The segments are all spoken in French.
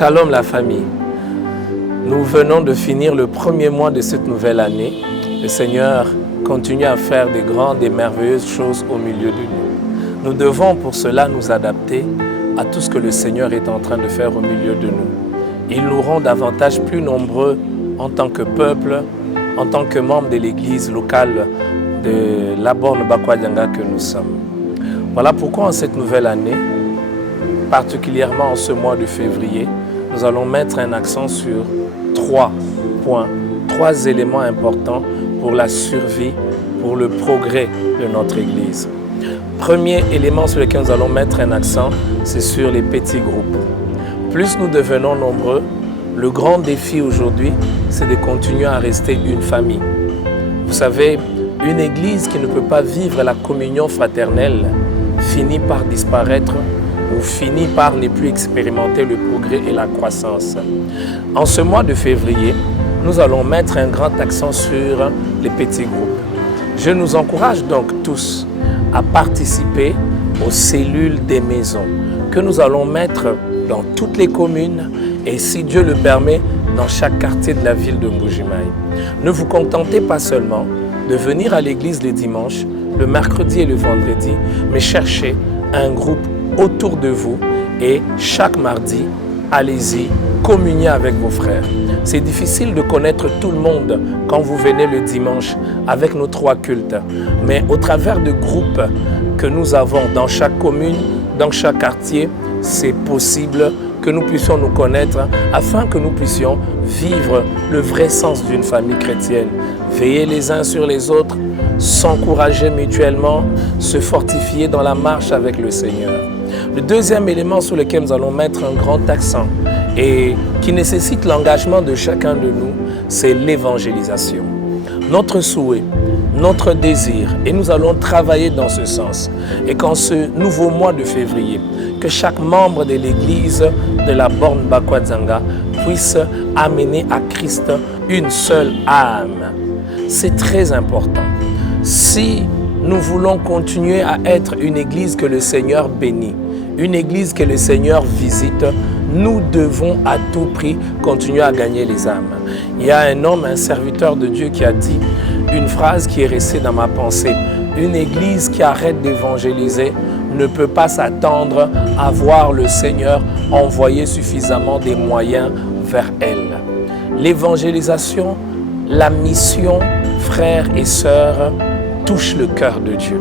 Shalom la famille. Nous venons de finir le premier mois de cette nouvelle année. Le Seigneur continue à faire des grandes et merveilleuses choses au milieu de nous. Nous devons pour cela nous adapter à tout ce que le Seigneur est en train de faire au milieu de nous. Il nous rend davantage plus nombreux en tant que peuple, en tant que membres de l'église locale de la borne Bakwadianga que nous sommes. Voilà pourquoi en cette nouvelle année, particulièrement en ce mois de février, nous allons mettre un accent sur 3 points, 3 éléments importants pour la survie, pour le progrès de notre Église. Premier élément sur lequel nous allons mettre un accent, c'est sur les petits groupes. Plus nous devenons nombreux, le grand défi aujourd'hui, c'est de continuer à rester une famille. Vous savez, une Église qui ne peut pas vivre la communion fraternelle finit par disparaître ou finit par ne plus expérimenter le progrès et la croissance. En ce mois de février, nous allons mettre un grand accent sur les petits groupes. Je nous encourage donc tous à participer aux cellules des maisons que nous allons mettre dans toutes les communes et, si Dieu le permet, dans chaque quartier de la ville de Mbujimayi. Ne vous contentez pas seulement de venir à l'église les dimanches, le mercredi et le vendredi, mais cherchez un groupe autour de vous et chaque mardi, allez-y, communiez avec vos frères. C'est difficile de connaître tout le monde quand vous venez le dimanche avec nos 3 cultes, mais au travers de groupes que nous avons dans chaque commune, dans chaque quartier, c'est possible que nous puissions nous connaître afin que nous puissions vivre le vrai sens d'une famille chrétienne. Veiller les uns sur les autres, s'encourager mutuellement, se fortifier dans la marche avec le Seigneur. Le deuxième élément sur lequel nous allons mettre un grand accent et qui nécessite l'engagement de chacun de nous, c'est l'évangélisation. Notre souhait, notre désir, et nous allons travailler dans ce sens, et qu'en ce nouveau mois de février, que chaque membre de l'église de la borne Bakwadianga puisse amener à Christ une seule âme. C'est très important. Si nous voulons continuer à être une église que le Seigneur bénit, une église que le Seigneur visite, nous devons à tout prix continuer à gagner les âmes. Il y a un homme, un serviteur de Dieu qui a dit une phrase qui est restée dans ma pensée. Une église qui arrête d'évangéliser ne peut pas s'attendre à voir le Seigneur envoyer suffisamment des moyens vers elle. L'évangélisation, la mission, frères et sœurs, touche le cœur de Dieu.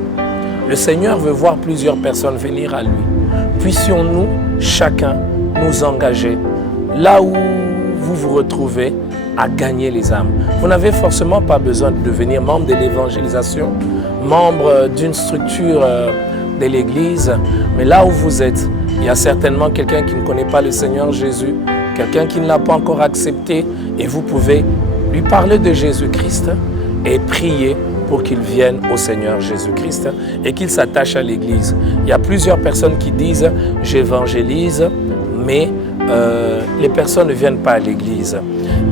Le Seigneur veut voir plusieurs personnes venir à lui. Puissions-nous, chacun, nous engager là où vous vous retrouvez à gagner les âmes. Vous n'avez forcément pas besoin de devenir membre de l'évangélisation, membre d'une structure de l'Église, mais là où vous êtes, il y a certainement quelqu'un qui ne connaît pas le Seigneur Jésus, quelqu'un qui ne l'a pas encore accepté, et vous pouvez lui parler de Jésus-Christ et prier pour qu'il vienne au Seigneur Jésus-Christ et qu'il s'attache à l'Église. Il y a plusieurs personnes qui disent « j'évangélise », mais les personnes ne viennent pas à l'Église.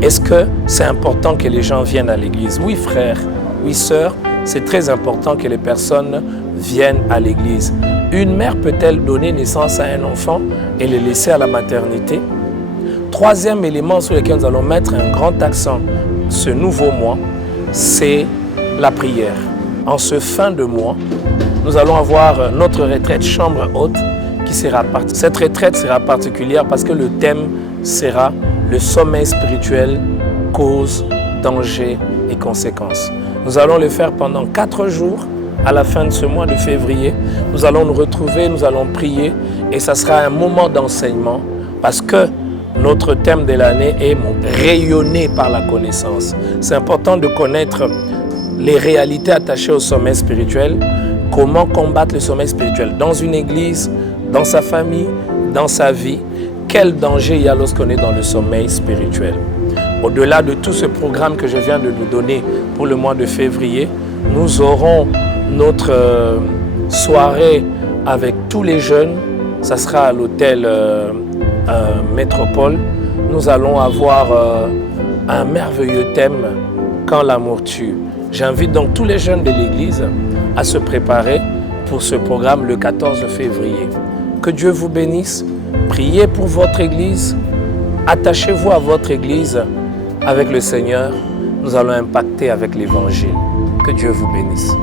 Est-ce que c'est important que les gens viennent à l'Église? Oui, frère, oui, sœur, c'est très important que les personnes viennent à l'Église. Une mère peut-elle donner naissance à un enfant et le laisser à la maternité? Troisième élément sur lequel nous allons mettre un grand accent ce nouveau mois, c'est la prière. En ce fin de mois, nous allons avoir notre retraite chambre haute qui sera partie. Cette retraite sera particulière parce que le thème sera le sommeil spirituel, cause, danger et conséquences. Nous allons le faire pendant 4 jours à la fin de ce mois de février. Nous allons nous retrouver, nous allons prier et ça sera un moment d'enseignement parce que notre thème de l'année est rayonner par la connaissance. C'est important de connaître les réalités attachées au sommeil spirituel, comment combattre le sommeil spirituel dans une église, dans sa famille, dans sa vie, quel danger il y a lorsqu'on est dans le sommeil spirituel. Au-delà de tout ce programme que je viens de nous donner pour le mois de février, nous aurons notre soirée avec tous les jeunes, ça sera à l'hôtel Métropole. Nous allons avoir un merveilleux thème, quand l'amour tue. J'invite donc tous les jeunes de l'église à se préparer pour ce programme le 14 février. Que Dieu vous bénisse. Priez pour votre église. Attachez-vous à votre Église avec le Seigneur. Nous allons impacter avec l'Évangile. Que Dieu vous bénisse.